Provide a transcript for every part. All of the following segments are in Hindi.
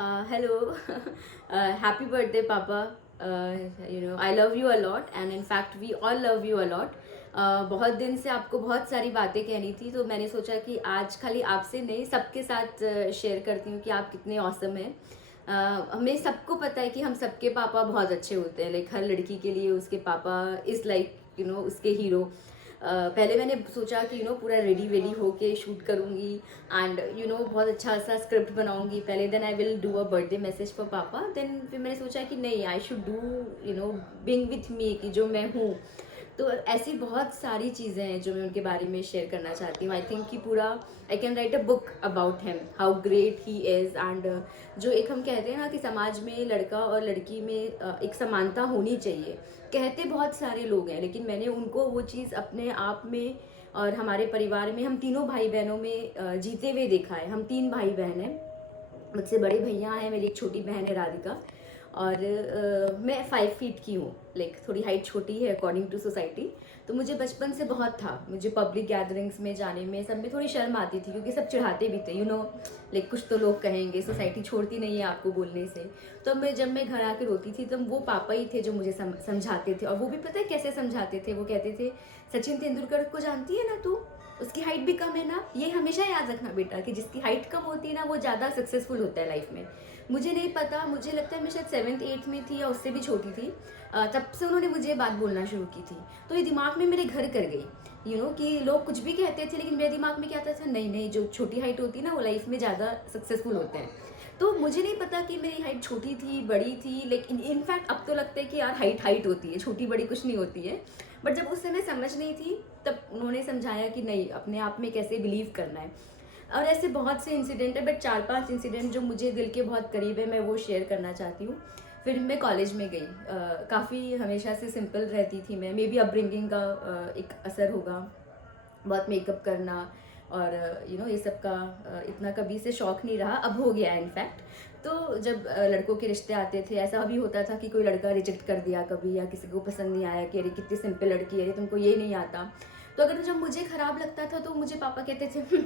Hello, happy birthday, Papa. I love you a lot, and in fact, we all love you a lot. बहुत दिन से आपको बहुत सारी बातें कहनी थी, तो मैंने सोचा कि आज खाली आपसे नहीं सबके साथ शेयर करती हूँ कि आप कितने औसम हैं। हमें सबको पता है कि हम सबके पापा बहुत अच्छे होते हैं, लाइक हर लड़की के लिए उसके पापा इज़ लाइक उसके हीरो। पहले मैंने सोचा कि पूरा रेडी वेडी होके शूट करूँगी एंड बहुत अच्छा सा स्क्रिप्ट बनाऊँगी पहले, then I will do a birthday message for पापा। देन फिर मैंने सोचा कि नहीं, I should do being with me, कि जो मैं हूँ। तो ऐसी बहुत सारी चीज़ें हैं जो मैं उनके बारे में शेयर करना चाहती हूँ। आई थिंक कि पूरा I can write a book about him, how great he is. And जो एक हम कहते हैं ना कि समाज में लड़का और लड़की में एक समानता होनी चाहिए, कहते बहुत सारे लोग हैं, लेकिन मैंने उनको वो चीज़ अपने आप में और हमारे परिवार में हम तीनों भाई बहनों में जीते हुए देखा है। हम 3 भाई बहन हैं, मुझसे बड़े भैया हैं, मेरी एक छोटी बहन है राधिका। और मैं 5 फीट की हूँ, लाइक थोड़ी हाइट छोटी है अकॉर्डिंग टू सोसाइटी। तो मुझे बचपन से बहुत था, मुझे पब्लिक गैदरिंग्स में जाने में सब में थोड़ी शर्म आती थी, क्योंकि सब चिढ़ाते भी थे, लाइक कुछ तो लोग कहेंगे, सोसाइटी छोड़ती नहीं है आपको बोलने से। तो जब मैं घर आके रोती थी, तब वो पापा ही थे जो मुझे समझाते थे। और वो भी पता है कैसे समझाते थे, वो कहते थे, सचिन तेंदुलकर को जानती है ना तू, उसकी हाइट भी कम है ना, ये हमेशा याद रखना बेटा कि जिसकी हाइट कम होती है ना वो ज़्यादा सक्सेसफुल होता है लाइफ में। मुझे नहीं पता, मुझे लगता है मैं शायद 7th 8th में थी या उससे भी छोटी थी, तब से उन्होंने मुझे बात बोलना शुरू की थी। तो ये दिमाग में मेरे घर कर गई, कि लोग कुछ भी कहते थे, लेकिन मेरे दिमाग में क्या आता था, नहीं नहीं, जो छोटी हाइट होती है ना वो लाइफ में ज़्यादा सक्सेसफुल होते हैं। तो मुझे नहीं पता कि मेरी हाइट छोटी थी बड़ी थी, लेकिन इनफैक्ट अब तो लगता है कि यार हाइट हाइट होती है, छोटी बड़ी कुछ नहीं होती है। बट जब उस समय समझ नहीं थी, तब उन्होंने समझाया कि नहीं, अपने आप में कैसे बिलीव करना है। और ऐसे बहुत से इंसिडेंट है, बट 4-5 इंसिडेंट जो मुझे दिल के बहुत करीब है, मैं वो शेयर करना चाहती हूँ। फिर मैं कॉलेज में गई, काफ़ी हमेशा से सिंपल रहती थी मैं, मे बी अपब्रिंगिंग का एक असर होगा, बहुत मेकअप करना और ये सब का इतना कभी से शौक नहीं रहा, अब हो गया है इनफैक्ट। तो जब लड़कों के रिश्ते आते थे, ऐसा भी होता था कि कोई लड़का रिजेक्ट कर दिया कभी, या किसी को पसंद नहीं आया कि अरे कितनी सिंपल लड़की है, अरे तुमको ये नहीं आता। तो अगर जब मुझे ख़राब लगता था तो मुझे पापा कहते थे,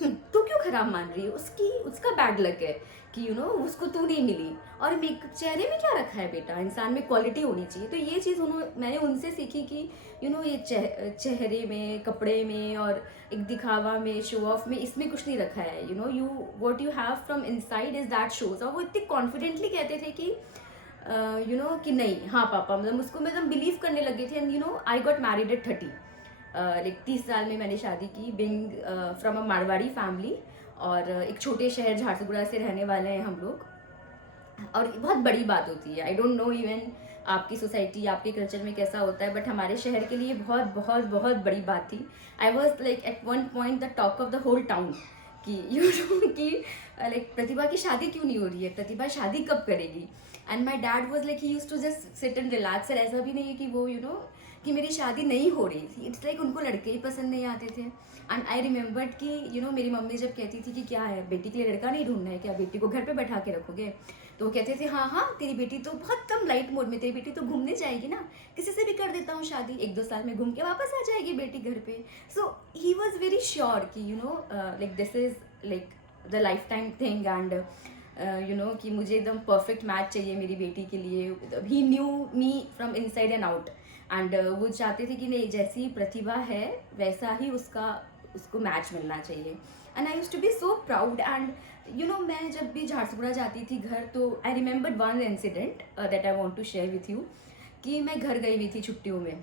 तू क्यों खराब मान रही है, उसकी उसका बैड लक है कि उसको तू नहीं मिली। और मेकअप चेहरे में क्या रखा है बेटा, इंसान में क्वालिटी होनी चाहिए। तो ये चीज़ मैंने उनसे सीखी कि ये चेहरे में, कपड़े में और एक दिखावा में, शो ऑफ में, इसमें कुछ नहीं रखा है। You what you have from inside is that shows. और वो इतने कॉन्फिडेंटली कहते थे कि कि नहीं, हाँ पापा, मतलब उसको मैं एकदम बिलीव करने लगी थी। And I got married at 30, like 30 साल में मैंने शादी की, being from a Marwari family. और एक छोटे शहर झारसुगुड़ा से रहने वाले हैं हम लोग। और बहुत बड़ी बात होती है, आई डोंट नो इवन आपकी सोसाइटी, आपके कल्चर में कैसा होता है, बट हमारे शहर के लिए बहुत बहुत बहुत बड़ी बात थी। I was like at one point the talk of the whole town कि कि लाइक प्रतिभा की शादी क्यों नहीं हो रही है, प्रतिभा शादी कब करेगी। And my dad was like he use to just sit and relax. और ऐसा भी नहीं है कि वो कि मेरी शादी नहीं हो रही थी, इट्स लाइक उनको लड़के ही पसंद नहीं आते थे। एंड आई रिमेंबर्ड कि मेरी मम्मी जब कहती थी कि क्या है, बेटी के लिए लड़का नहीं ढूंढना है क्या, बेटी को घर पे बैठा के रखोगे। तो वो कहते थे, हाँ हाँ, तेरी बेटी तो बहुत कम लाइट मोड में, तेरी बेटी तो घूमने जाएगी ना, किसी से भी कर देता हूँ शादी, 1-2 साल में घूम के वापस आ जाएगी बेटी घर पे। सो ही वॉज वेरी श्योर कि like this is like the life time thing. And कि मुझे एकदम परफेक्ट मैच चाहिए मेरी बेटी के लिए। He knew me from inside and out. And वो चाहते थे कि नहीं, जैसी प्रतिभा है वैसा ही उसको मैच मिलना चाहिए। And I use to be so proud. And मैं जब भी झारसुगुड़ा जाती थी घर, तो I remember one incident that I want to share with you. कि मैं घर गई हुई थी छुट्टियों में,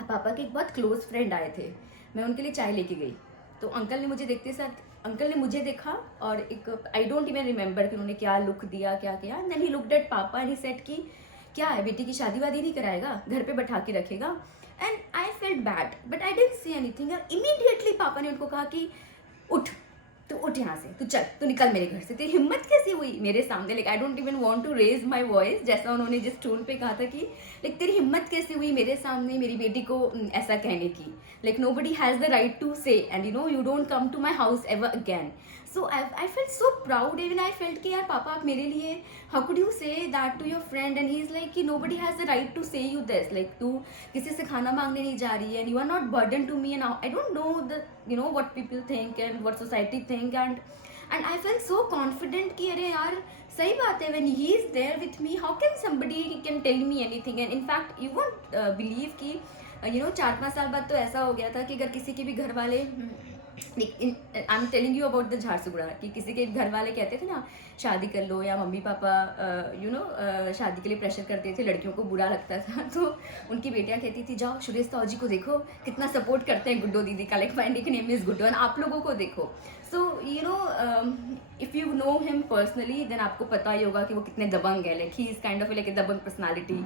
पापा के एक बहुत क्लोज फ्रेंड आए थे, मैं उनके लिए चाय लेके गई। तो अंकल ने मुझे देखते साथ, अंकल ने मुझे देखा और एक, आई डोंट इवन रिमेंबर कि उन्होंने क्या लुक दिया, क्या किया। देन ही लुक्ड एट पापा एंड ही सेड कि क्या है, बेटी की शादी वादी नहीं कराएगा, घर पे बैठा के रखेगा। And I felt bad, but I didn't say anything. और इमीडिएटली पापा ने उनको कहा कि उठ, तू उठ यहाँ से, तू चल, तू निकल मेरे घर से। तेरी हिम्मत कैसी हुई मेरे सामने, like I don't even want to raise my voice, जैसा उन्होंने जिस टोन पे कहा था कि लाइक तेरी हिम्मत कैसी हुई मेरे सामने मेरी बेटी को ऐसा कहने की, like nobody has the right to say, and you don't come to my house ever again. So I felt so proud, even I felt कि यार पापा आप मेरे लिए, how could you say that to your friend. And he is like कि nobody has the right to say you this, like तू किसी से खाना मांगने नहीं जा रही है, and you are not burden to me. And I don't know the what people think and what society think. And and I feel so confident कि अरे यार सही बात है, when he is there with me how can somebody can tell me anything. And in fact you won't believe कि 4-5 साल बाद तो ऐसा हो गया था कि अगर किसी के भी घर वाले, I am telling you about the Jharsuguda, कि किसी के घर वाले कहते थे ना शादी कर लो, या मम्मी पापा शादी के लिए प्रेशर करते थे, लड़कियों को बुरा लगता था, तो उनकी बेटियां कहती थी जाओ सुरेश ताऊ जी को देखो कितना सपोर्ट करते हैं गुड्डो दीदी का, like my nickname is Guddo, and आप लोगों को देखो। So if you know him personally then आपको पता ही होगा कि वो कितने दबंग है, like he is kind of like a दबंग पर्सनालिटी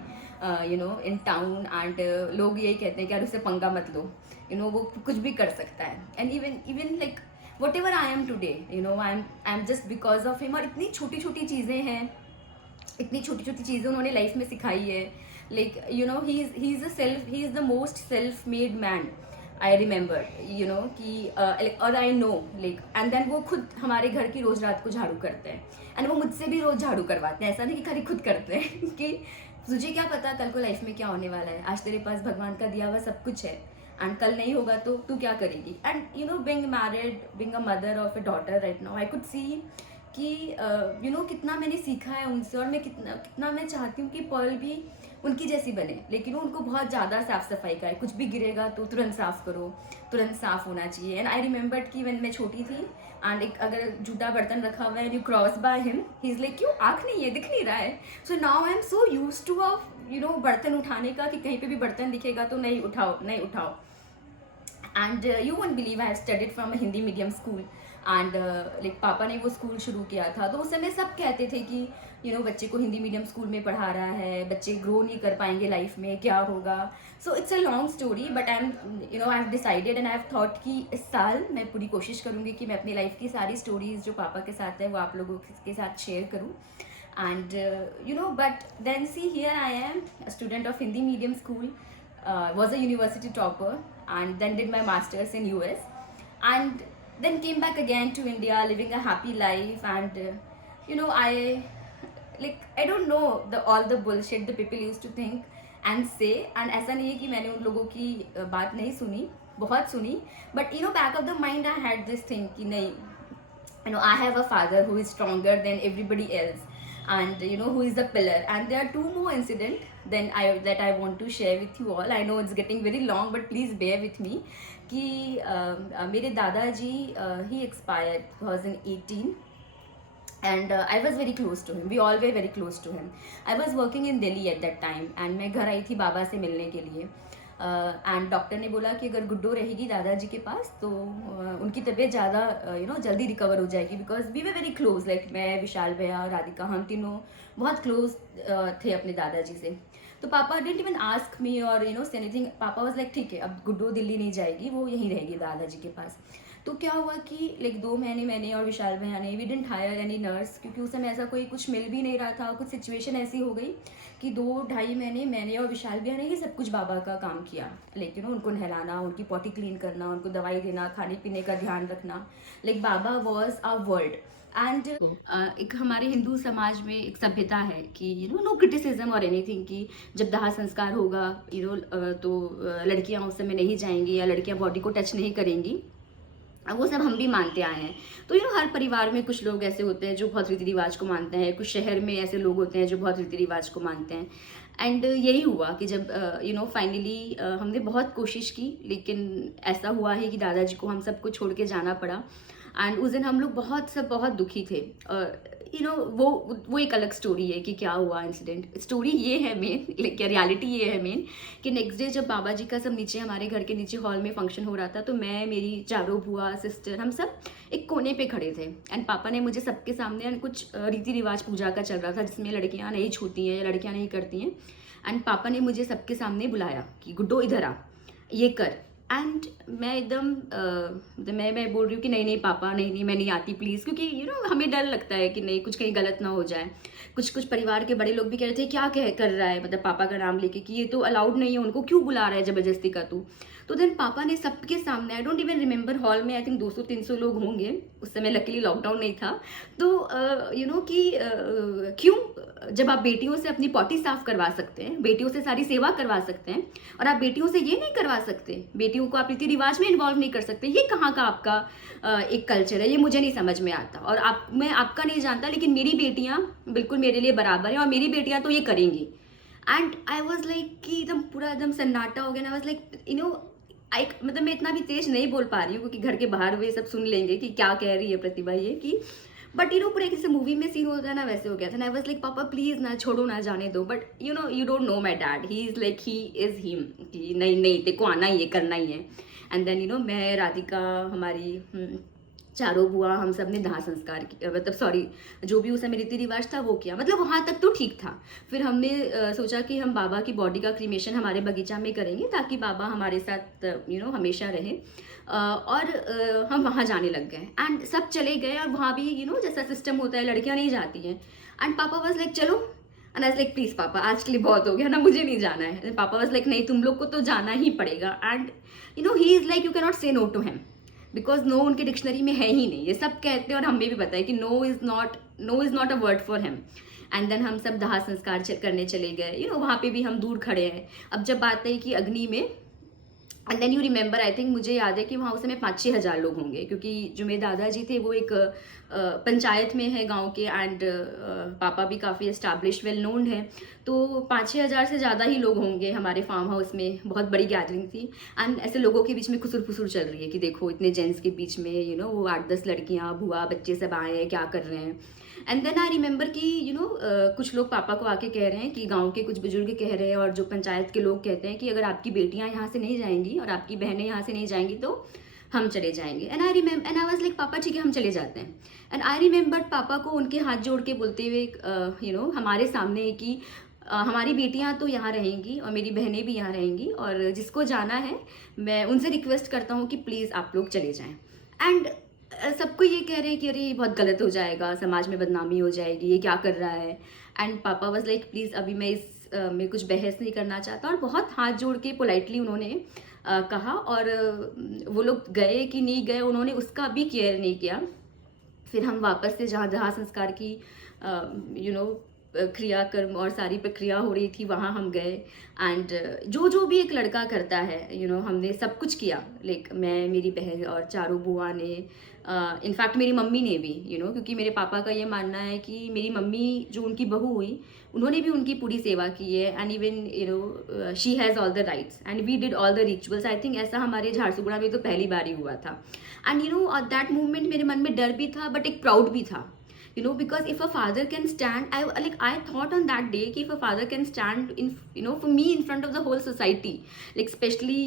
इन टाउन। एंड लोग यही कहते हैं कि यार उससे पंगा मत लो, वो कुछ भी कर सकता है। And even like what ever I am today, I am just because of him. और इतनी छोटी छोटी चीज़ें हैं, इतनी छोटी छोटी चीज़ें उन्होंने लाइफ में सिखाई है, like he is the most self made man I remember, कि और I know like, and then वो खुद हमारे घर की रोज़ रात को झाड़ू करते हैं, एंड वो मुझसे भी रोज़ झाड़ू करवाते हैं, ऐसा नहीं कि खाली खुद करते हैं कि तुझे क्या पता कल को लाइफ में क्या होने वाला है, आज तेरे पास भगवान का दिया हुआ सब कुछ है, एंड कल नहीं होगा तो तू क्या करेगी। And being married, being a mother of a daughter right now, I could see कि कितना मैंने सीखा है उनसे, और मैं कितना मैं चाहती हूँ कि पर्ल भी उनकी जैसी बने, लेकिन उनको बहुत ज़्यादा साफ़ सफाई का है, कुछ भी गिरेगा तो तुरंत साफ़ करो, तुरंत साफ़ होना चाहिए। एंड आई रिमेंबर कि when मैं छोटी थी, एंड एक अगर जूठा बर्तन रखा हुआ है and you cross by him, he is like क्यों आँख नहीं है, दिख नहीं रहा है। So now I am so use two of बर्तन उठाने का, कि कहीं पे भी बर्तन दिखेगा तो नहीं उठाओ, नहीं उठाओ। And you won't believe I have studied from a Hindi medium school, and like पापा ने वो स्कूल शुरू किया था, तो उस समय सब कहते थे कि बच्चे को हिंदी मीडियम स्कूल में पढ़ा रहा है, बच्चे ग्रो नहीं कर पाएंगे लाइफ में, क्या होगा। So it's a long story, but I have decided and I have thought कि इस साल मैं पूरी कोशिश करूँगी कि मैं अपनी लाइफ की सारी स्टोरीज जो पापा के साथ है वो आप लोगों के साथ शेयर करूँ। And but then see, here I am, a student of Hindi medium school, was a university topper, and then did my masters in US, and then came back again to India, living a happy life. And I don't know all the bullshit the people used to think and say, and ऐसा नहीं है कि मैंने उन लोगों की बात नहीं सुनी, बहुत सुनी, but back of the mind I had this thing कि नहीं, I have a father who is stronger than everybody else, and who is the pillar. And there are two more incidents that I want to share with you all. I know it's getting very long, but please bear with me कि मेरे दादाजी he expired 2018, and I was very close to him, we all were very close to him. I was working in Delhi at that time, and मैं घर आई थी बाबा से मिलने के लिए, एंड डॉक्टर ने बोला कि अगर गुड्डो रहेगी दादाजी के पास तो उनकी तबीयत ज़्यादा जल्दी रिकवर हो जाएगी, because we were very close, like मैं, विशाल भैया, राधिका, हम तीनों बहुत क्लोज थे अपने दादाजी से। तो पापा डिडंट इवन आस्क मी और से एनीथिंग, पापा वाज लाइक ठीक है अब गुड्डो दिल्ली नहीं जाएगी, वो यहीं रहेगी दादाजी के पास। तो क्या हुआ कि लाइक 2 महीने मैंने और विशाल भैया ने, we didn't hire any nurse, क्योंकि उस समय ऐसा कोई कुछ मिल भी नहीं रहा था, कुछ सिचुएशन ऐसी हो गई कि 2-2.5 महीने मैंने और विशाल भैया ने ही सब कुछ बाबा का काम किया, लेकिन उनको नहलाना, उनकी पॉटी क्लीन करना, उनको दवाई देना, खाने पीने का ध्यान रखना, लाइक बाबा वॉज आ वर्ल्ड। एंड एक हमारे हिंदू समाज में एक सभ्यता है कि नो क्रिटिसिज्म और एनीथिंग, कि जब दाह संस्कार होगा तो लड़कियां उस समय नहीं जाएंगी या लड़कियां बॉडी को टच नहीं करेंगी, वो सब हम भी मानते आए हैं। तो हर परिवार में कुछ लोग ऐसे होते हैं जो बहुत रीति रिवाज को मानते हैं, कुछ शहर में ऐसे लोग होते हैं जो बहुत रीति रिवाज को मानते हैं। एंड यही हुआ कि जब फाइनली हमने बहुत कोशिश की, लेकिन ऐसा हुआ है कि दादाजी को हम सबको छोड़ के जाना पड़ा। एंड उस दिन हम लोग बहुत दुखी थे। वो एक अलग स्टोरी है कि क्या हुआ इंसिडेंट। स्टोरी ये है मेन, लाइक रियलिटी ये है मेन, कि नेक्स्ट डे जब बाबा जी का सब नीचे, हमारे घर के नीचे हॉल में फंक्शन हो रहा था, तो मैं, मेरी चारों बुआ, सिस्टर, हम सब एक कोने पे खड़े थे। एंड पापा ने मुझे सबके सामने, कुछ रीति रिवाज पूजा का चल रहा था जिसमें लड़कियाँ नहीं छूती हैं या लड़कियाँ नहीं करती हैं, एंड पापा ने मुझे सबके सामने बुलाया कि गुड्डो इधर आ, ये कर। एंड मैं एकदम मैं बोल रही हूँ कि नहीं पापा, नहीं मैं नहीं आती प्लीज़, क्योंकि हमें डर लगता है कि नहीं कुछ कहीं गलत ना हो जाए। कुछ परिवार के बड़े लोग भी कह रहे थे क्या कर रहा है, मतलब पापा का नाम लेके, कि ये तो अलाउड नहीं है, उनको क्यों बुला रहा है ज़बरदस्ती का तू। तो देन पापा ने सबके सामने, आई डोंट इवन रिमेंबर, हॉल में आई थिंक 200-300 लोग होंगे उस समय, लकीली लॉकडाउन नहीं था। तो कि क्यों, जब आप बेटियों से अपनी पॉटी साफ करवा सकते हैं, बेटियों से सारी सेवा करवा सकते हैं, और आप बेटियों से ये नहीं करवा सकते, बेटियों को आप रीति रिवाज में इन्वॉल्व नहीं कर सकते, ये कहाँ का आपका एक कल्चर है, ये मुझे नहीं समझ में आता। और मैं आपका नहीं जानता, लेकिन मेरी बेटियां बिल्कुल मेरे लिए बराबर हैं, और मेरी बेटियां तो ये करेंगी। एंड आई वॉज लाइक कि एकदम पूरा एकदम सन्नाटा हो गया। आई वॉज लाइक मतलब मैं इतना भी तेज नहीं बोल पा रही हूँ, क्योंकि घर के बाहर वे सब सुन लेंगे कि क्या कह रही है प्रतिभा ये, कि बट पूरा किसी मूवी में सीन होता है ना, वैसे हो गया था। आई वाज लाइक पापा प्लीज ना, छोड़ो ना, जाने दो। But you don't know my dad, he is like he is him, कि नहीं नहीं तेरे को आना ही है, करना ही है। एंड देन मैं, राधिका, हमारी चारों बुआ, हम सब ने दाह संस्कार किया, मतलब सॉरी, जो भी उस समय रीति रिवाज था वो किया, मतलब वहाँ तक तो ठीक था। फिर हमने सोचा कि हम बाबा की बॉडी का क्रीमेशन हमारे बगीचा में करेंगे, ताकि बाबा हमारे साथ हमेशा रहे। और हम वहाँ जाने लग गए, एंड सब चले गए। और वहाँ भी जैसा सिस्टम होता है, लड़कियाँ नहीं जाती हैं। एंड पापा वाज लाइक चलो, and I was like please पापा, आज के लिए बहुत हो गया ना, मुझे नहीं जाना है। पापा वाज लाइक नहीं, तुम लोग को तो जाना ही पड़ेगा। And he is like, you can not say no to him, because no उनके डिक्शनरी में है ही नहीं। ये सब कहते हैं, और हमें भी पता है कि no is not a word for him. And then हम सब दाह संस्कार करने चले गए। वहाँ पे भी हम दूर खड़े हैं। अब जब बात है कि अग्नि में, and then you remember, I think मुझे याद है कि वहाँ उस समय 5-6 हज़ार लोग होंगे, क्योंकि जो मेरे दादाजी थे वो एक पंचायत में है गांव के, एंड पापा भी काफ़ी एस्टैब्लिश वेल नोन है। तो 5-6 हज़ार से ज़्यादा ही लोग होंगे हमारे फार्म हाउस में, बहुत बड़ी गैदरिंग थी। एंड ऐसे लोगों के बीच में खुसुर फुसुर चल रही है कि देखो इतने जेंट्स के बीच में वो 8-10 लड़कियाँ, बुआ, बच्चे सब आए हैं, क्या कर रहे हैं। एंड देन आई रिमेंबर कि कुछ लोग पापा को आके कह रहे हैं, कि गांव के कुछ बुजुर्ग कह रहे हैं, और जो पंचायत के लोग कहते हैं कि अगर आपकी बेटियां यहाँ से नहीं जाएंगी और आपकी बहनें यहाँ से नहीं जाएंगी तो हम चले जाएंगे। एंड आई वाज लाइक पापा ठीक है, हम चले जाते हैं। एंड आई रिमेंबर पापा को उनके हाथ जोड़ के बोलते हुए हमारे सामने कि हमारी बेटियां तो यहाँ रहेंगी और मेरी बहनें भी यहाँ रहेंगी, और जिसको जाना है मैं उनसे रिक्वेस्ट करता हूँ कि प्लीज़ आप लोग चले जाएं। एंड सबको ये कह रहे हैं कि अरे ये बहुत गलत हो जाएगा, समाज में बदनामी हो जाएगी, ये क्या कर रहा है। एंड पापा वाज लाइक प्लीज़ अभी मैं इस में कुछ बहस नहीं करना चाहता। और बहुत हाथ जोड़ के पोलाइटली उन्होंने कहा, और वो लोग गए कि नहीं गए उन्होंने उसका भी केयर नहीं किया। फिर हम वापस से जहाँ दाह संस्कार की क्रियाकर्म और सारी प्रक्रिया हो रही थी, वहाँ हम गए। एंड जो भी एक लड़का करता है, हमने सब कुछ किया। लाइक मैं, मेरी बहन और चारों बुआ ने, इनफैक्ट मेरी मम्मी ने भी, क्योंकि मेरे पापा का ये मानना है कि मेरी मम्मी जो उनकी बहू हुई, उन्होंने भी उनकी पूरी सेवा की है। And even she has all the rights and we did all the rituals. I think ऐसा हमारे झारसुगुड़ा में तो पहली बार ही हुआ था। एंड एट दैट मोमेंट मेरे मन में डर भी था, बट एक प्राउड भी था, because if a father can stand, I thought on that day कि if a father can stand in, for me in front of the whole society, like especially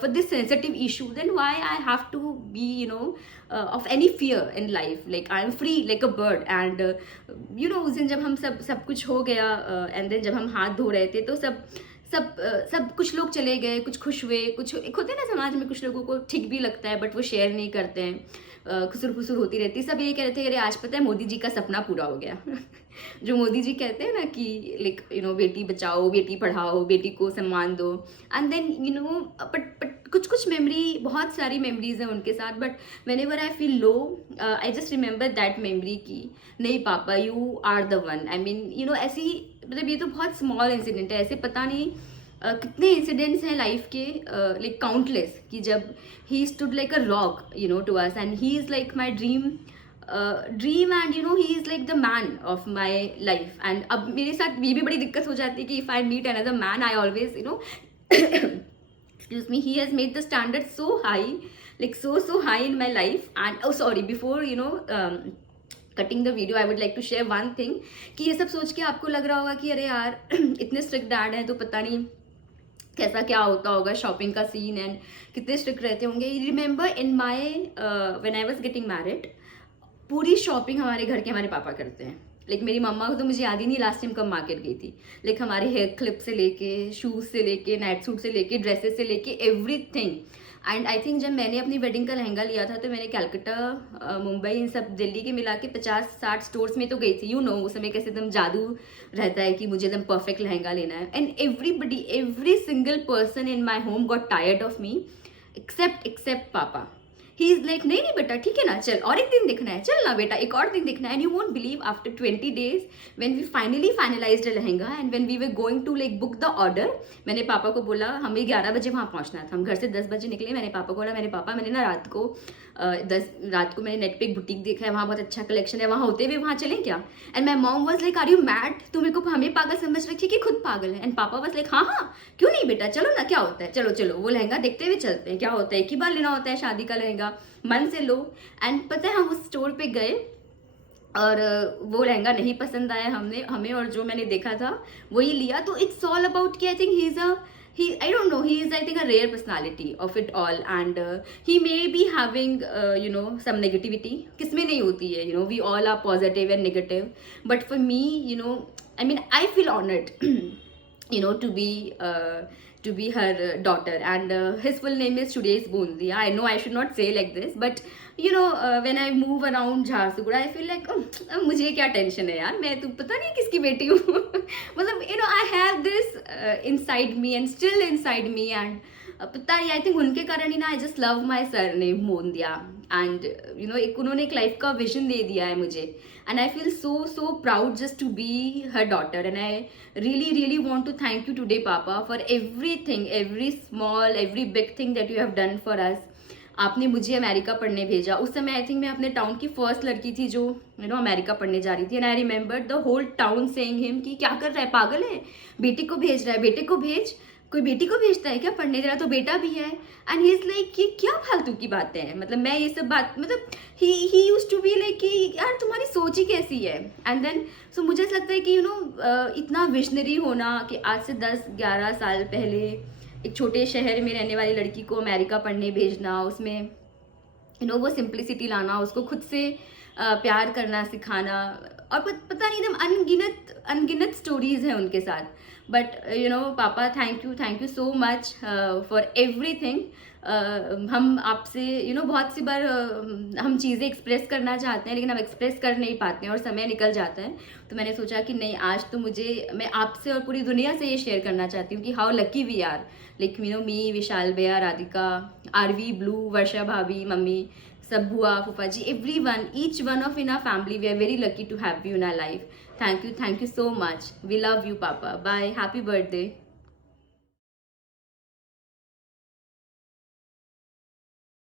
for this sensitive issue, then why I have to be of any fear in life, like I am free like a bird. And उस दिन जब हम सब कुछ हो गया, and then जब हम हाथ धो रहे थे तो सब कुछ लोग चले गए, कुछ खुश हुए, कुछ एक होते हैं ना समाज में, कुछ लोगों को ठीक भी लगता है बट वो शेयर नहीं करते हैं, खुसुर फुसुर होती रहती। सब ये कह रहे थे अरे आज पता है मोदी जी का सपना पूरा हो गया जो मोदी जी कहते हैं ना कि लाइक बेटी बचाओ, बेटी पढ़ाओ, बेटी को सम्मान दो। एंड देन बट कुछ मेमोरी, बहुत सारी मेमोरीज हैं उनके साथ, but whenever I feel low I just remember that memory की नहीं पापा you are the one. I mean ऐसी, मतलब ये तो बहुत स्मॉल इंसिडेंट है, ऐसे पता नहीं कितने इंसिडेंट्स हैं लाइफ के, लाइक काउंटलेस, कि जब he stood like a rock to us, and he is like my dream and he is like the man of my life. And अब मेरे साथ ये भी बड़ी दिक्कत हो जाती है कि if I meet another man I always excuse me, he has made the standard so high, like so high in my life. And oh sorry, before cutting the video I would like to share one thing, कि ये सब सोच के आपको लग रहा होगा कि अरे यार इतने स्ट्रिक्ट डैड हैं तो पता नहीं कैसा क्या होता होगा शॉपिंग का सीन, एंड कितने स्ट्रिक्ट रहते होंगे। Remember in my when I was getting married, पूरी शॉपिंग हमारे घर के हमारे पापा करते हैं। लाइक मेरी मम्मा को तो मुझे याद ही नहीं लास्ट टाइम कब मार्केट गई थी। लाइक हमारे हेयर क्लिप से लेके, शूज़ से लेके, नाइट सूट से लेके, ड्रेसेस से लेके, एवरीथिंग। एंड आई थिंक जब मैंने अपनी वेडिंग का लहंगा लिया था तो मैंने कलकत्ता, मुंबई, इन सब दिल्ली के मिला के 50-60 स्टोर्स में तो गई थी। उस समय कैसे एकदम जादू रहता है कि मुझे एकदम परफेक्ट लहंगा लेना है, and everybody, every single person in my home got tired of me except पापा। ही इज लाइक नहीं नहीं बेटा ठीक है ना, चल और एक दिन दिखना है, चल ना बेटा एक और दिन दिखना है। And you won't believe, after 20 days when we finally finalized a lehenga and when we were going to like book the order, मैंने पापा को बोला, हमें 11 बजे वहाँ पहुँचना था, हम घर से 10 बजे निकले। मैंने पापा को बोला, मेरे पापा मैंने ना रात को मैंने नेट पे एक बुटीक देखा है, वहाँ बहुत अच्छा कलेक्शन है, वहाँ होते हुए वहाँ चलें क्या? And my mom was like are you mad, तुम मेरे को हमें पागल समझ रखी कि खुद पागल है? एंड पापा वाज लाइक हाँ हाँ क्यों नहीं बेटा, चलो ना, क्या होता है, चलो चलो वो लहंगा देखते हुए चलते हैं, क्या होता है, एक ही बार लेना होता है शादी का लहंगा, मन से लो। एंड पता है हम उस स्टोर पे गए और वो लहंगा नहीं पसंद आया हमें, और जो मैंने देखा था वही लिया। तो इट्स ऑल अबाउट कि I think he I don't know, he is I think a rare personality of it all, and he may be having some negativity, किसमें नहीं होती है, we all are positive and negative, but for me I mean I feel honored to be her daughter, and his full name is Suresh Bondia. I know I should not say like this, but when I move around Jharsuguda, I feel like मुझे क्या टेंशन है यार, मैं तो पता नहीं किसकी बेटी हूँ मतलब I have this inside me and still inside me, and पता नहीं, आई थिंक उनके कारण ही ना I just love my surname Mondia, and एक उन्होंने एक लाइफ का विजन दे दिया है मुझे, and I feel so proud just to be her daughter, and I really want to thank you today papa for everything, every small, every big thing that you have done for us. आपने मुझे अमेरिका पढ़ने भेजा, उस समय आई थिंक मैं अपने टाउन की फर्स्ट लड़की थी जो अमेरिका पढ़ने जा रही थी, and I remember the whole town saying him कि क्या कर रहा है, पागल है, बेटी को भेज रहा है, बेटे को भेज, कोई बेटी को भेजता है क्या पढ़ने, जरा तो बेटा भी है। एंड ही इज लाइक कि क्या फालतू की बातें हैं, मतलब मैं ये सब बात, मतलब he used to be like कि यार तुम्हारी सोच ही कैसी है। एंड देन सो मुझे ऐसा लगता है कि इतना विजनरी होना कि आज से 10-11 साल पहले एक छोटे शहर में रहने वाली लड़की को अमेरिका पढ़ने भेजना, उसमें वो सिंप्लिसिटी लाना, उसको खुद से प्यार करना सिखाना, और पता नहीं एकदम अनगिनत स्टोरीज हैं उनके साथ। बट पापा thank you so much for everything. हम आपसे बहुत सी बार हम चीज़ें एक्सप्रेस करना चाहते हैं लेकिन हम एक्सप्रेस कर नहीं पाते हैं और समय निकल जाता है, तो मैंने सोचा कि नहीं, आज तो मैं आपसे और पूरी दुनिया से ये शेयर करना चाहती हूँ कि how lucky we are, like me, Vishal भैया, राधिका, आरवी, ब्लू, वर्षा भाभी, मम्मी, सब बुआ, फूफा जी, everyone, each one of in our family, we are very lucky to have you in our life. Thank you so much. We love you, Papa. Bye. Happy birthday.